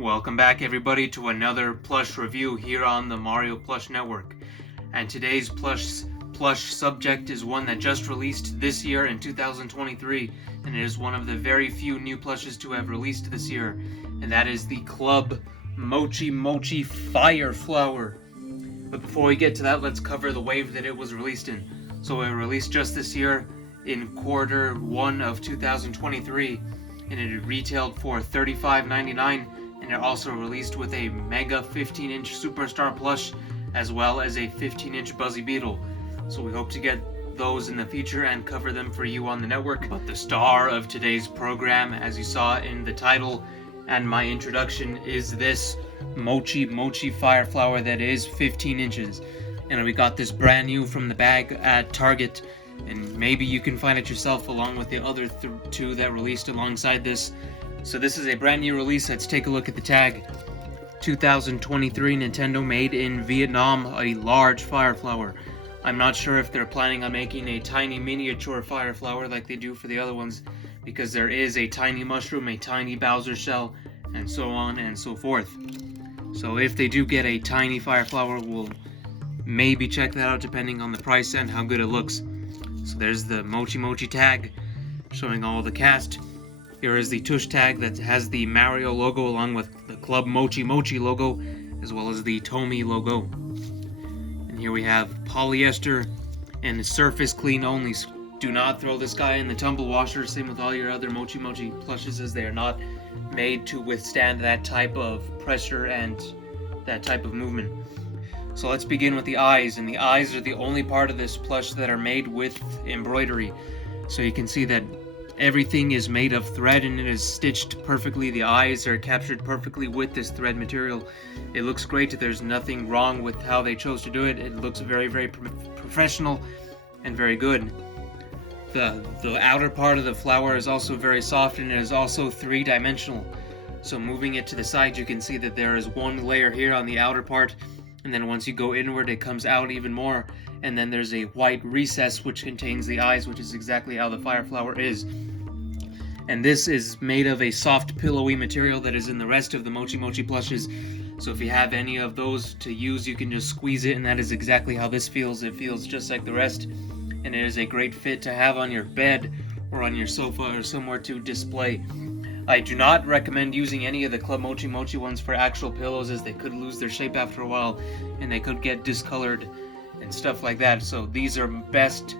Welcome back everybody to another Plush review here on the Mario Plush Network. And today's plush subject is one that just released this year in 2023, and it is one of the very few new plushes to have released this year, and that is the Club Mocchi-Mocchi Fire Flower. But before we get to that, let's cover the wave that it was released in. So it released just this year in Q1 of 2023, and it retailed for $35.99. And it also released with a Mega 15-inch Superstar plush, as well as a 15-inch Buzzy Beetle. So we hope to get those in the future and cover them for you on the network. But the star of today's program, as you saw in the title and my introduction, is this Mocchi-Mocchi Fire Flower that is 15 inches. And we got this brand new from the bag at Target, and maybe you can find it yourself along with the other two that released alongside this. So this is a brand new release. Let's take a look at the tag. 2023 Nintendo, made in Vietnam, a large fire flower. I'm not sure if they're planning on making a tiny miniature fire flower like they do for the other ones, because there is a tiny mushroom, a tiny Bowser shell, and so on and so forth. So if they do get a tiny fire flower, we'll maybe check that out depending on the price and how good it looks. So there's the Mocchi-Mocchi tag showing all the cast. Here is the tush tag that has the Mario logo along with the Club Mocchi-Mocchi logo, as well as the Tomy logo. And here we have polyester and surface clean only. Do not throw this guy in the tumble washer. Same with all your other Mocchi-Mocchi plushes, as they are not made to withstand that type of pressure and that type of movement. So let's begin with the eyes, and the eyes are the only part of this plush that are made with embroidery. So you can see that everything is made of thread and it is stitched perfectly. The eyes are captured perfectly with this thread material. It looks great. There's nothing wrong with how they chose to do it. It looks very, very professional and very good. The outer part of the flower is also very soft, and it is also three-dimensional. So moving it to the side, you can see that there is one layer here on the outer part, and then once you go inward, it comes out even more. And then there's a white recess which contains the eyes, which is exactly how the fire flower is. And this is made of a soft, pillowy material that is in the rest of the Mocchi-Mocchi plushes. So if you have any of those to use, you can just squeeze it, and that is exactly how this feels. It feels just like the rest, and it is a great fit to have on your bed or on your sofa or somewhere to display. I do not recommend using any of the Club Mocchi-Mocchi ones for actual pillows, as they could lose their shape after a while, and they could get discolored and stuff like that. So these are best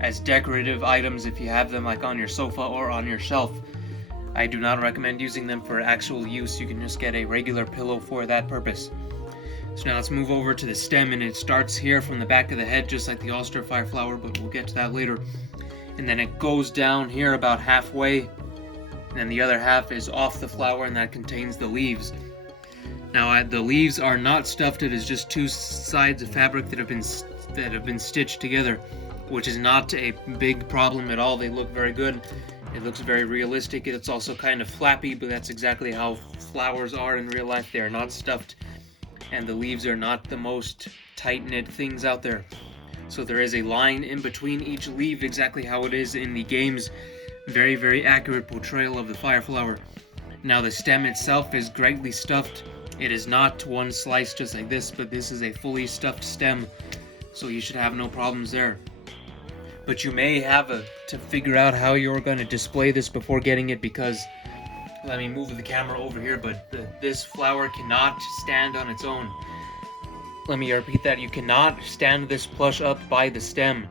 as decorative items if you have them like on your sofa or on your shelf. I do not recommend using them for actual use. You can just get a regular pillow for that purpose. So now let's move over to the stem, and it starts here from the back of the head just like the All-Star Fire Flower, but we'll get to that later. And then it goes down here about halfway, and then the other half is off the flower, and that contains the leaves. Now the leaves are not stuffed. It is just two sides of fabric that have been stitched together, which is not a big problem at all. They look very good. It looks very realistic. It's also kind of flappy, but that's exactly how flowers are in real life. They are not stuffed, and the leaves are not the most tight-knit things out there. So there is a line in between each leaf, exactly how it is in the game's very, very accurate portrayal of the fire flower. Now the stem itself is greatly stuffed. It is not one slice just like this, but this is a fully stuffed stem, so you should have no problems there. But you may have to figure out how you're going to display this before getting it, because let me move the camera over here, but this flower cannot stand on its own. Let me repeat that. You cannot stand this plush up by the stem,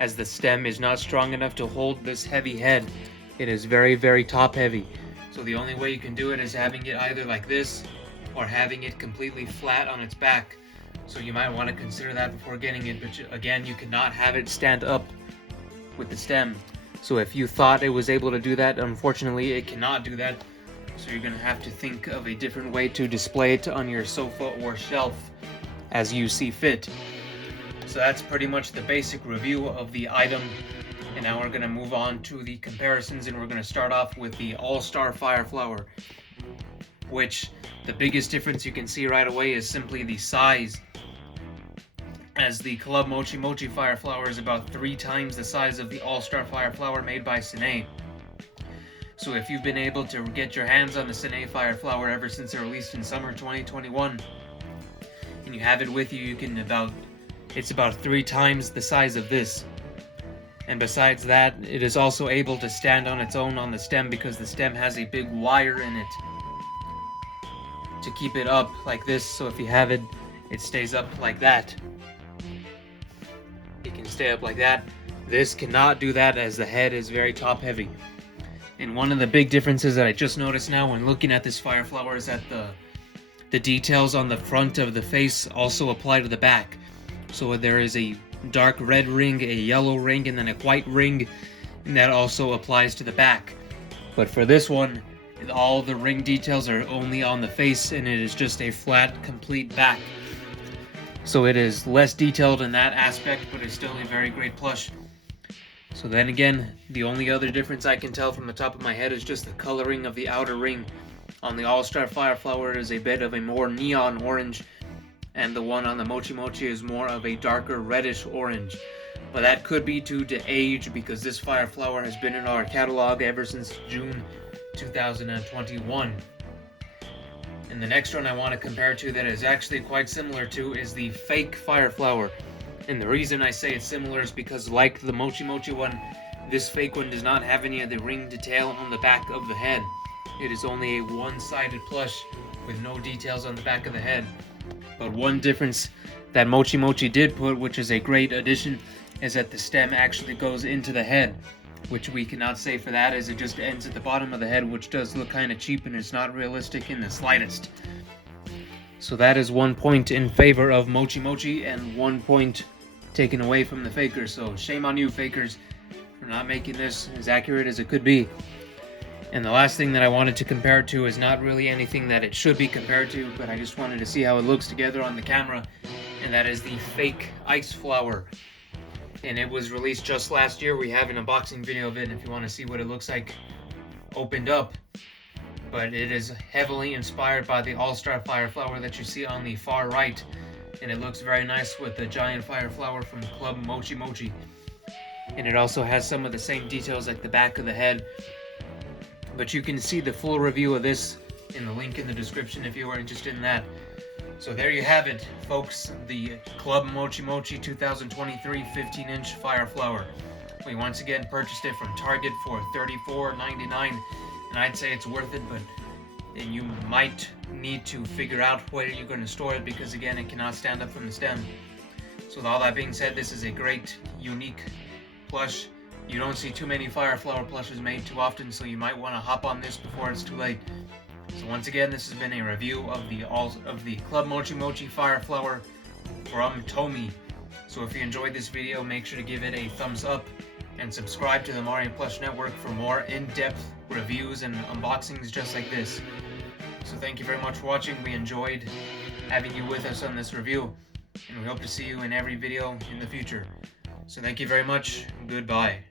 as the stem is not strong enough to hold this heavy head. It is very, very top heavy. So the only way you can do it is having it either like this or having it completely flat on its back. So you might want to consider that before getting it, but again, you cannot have it stand up with the stem. So if you thought it was able to do that, unfortunately it cannot do that. So you're going to have to think of a different way to display it on your sofa or shelf as you see fit. So that's pretty much the basic review of the item. And now we're going to move on to the comparisons, and we're going to start off with the All-Star Fire Flower, which the biggest difference you can see right away is simply the size, as the Club Mocchi-Mocchi Fire Flower is about 3 times the size of the All-Star Fire Flower made by Sine. So if you've been able to get your hands on the Sine Fire Flower ever since it released in summer 2021, and you have it with you, it's about 3 times the size of this. And besides that, it is also able to stand on its own on the stem because the stem has a big wire in it to keep it up like this. So if you have it, it stays up like that. It can stay up like that. This cannot do that as the head is very top heavy. And one of the big differences that I just noticed now when looking at this fire flower is that the details on the front of the face also apply to the back. So there is a dark red ring, a yellow ring, and then a white ring, and that also applies to the back. But for this one, all the ring details are only on the face, and it is just a flat, complete back. So it is less detailed in that aspect, but it's still a very great plush. So then again, the only other difference I can tell from the top of my head is just the coloring of the outer ring. On the All-Star Fire Flower is a bit of a more neon orange, and the one on the Mocchi-Mocchi is more of a darker reddish orange. But that could be due to age, because this fire flower has been in our catalog ever since June 2021. And the next one I want to compare to that is actually quite similar to is the fake fire flower. And the reason I say it's similar is because, like the Mocchi-Mocchi one, this fake one does not have any of the ring detail on the back of the head. It is only a one-sided plush with no details on the back of the head. But one difference that Mocchi-Mocchi did put, which is a great addition, is that the stem actually goes into the head, which we cannot say for that, as it just ends at the bottom of the head, which does look kind of cheap and it's not realistic in the slightest. So that is 1 point in favor of Mocchi-Mocchi and 1 point taken away from the fakers. So shame on you, fakers, for not making this as accurate as it could be. And the last thing that I wanted to compare to is not really anything that it should be compared to, but I just wanted to see how it looks together on the camera, and that is the fake ice flower. And it was released just last year. We have an unboxing video of it if you want to see what it looks like opened up. But it is heavily inspired by the All-Star Fire Flower that you see on the far right, and it looks very nice with the giant fire flower from Club Mocchi-Mocchi. And it also has some of the same details like the back of the head. But you can see the full review of this in the link in the description if you are interested in that. So there you have it, folks, the Club Mocchi-Mocchi 2023 15-inch fire flower. We once again purchased it from Target for $34.99, and I'd say it's worth it, but then you might need to figure out where you're going to store it, because again, it cannot stand up from the stem. So with all that being said, this is a great, unique plush. You don't see too many fire flower plushes made too often, so you might want to hop on this before it's too late. So once again, this has been a review of the Club Mocchi-Mocchi fire flower from Tomy. So if you enjoyed this video, make sure to give it a thumbs up and subscribe to the Mario Plush Network for more in-depth reviews and unboxings just like this. So thank you very much for watching. We enjoyed having you with us on this review, and we hope to see you in every video in the future. So thank you very much. Goodbye.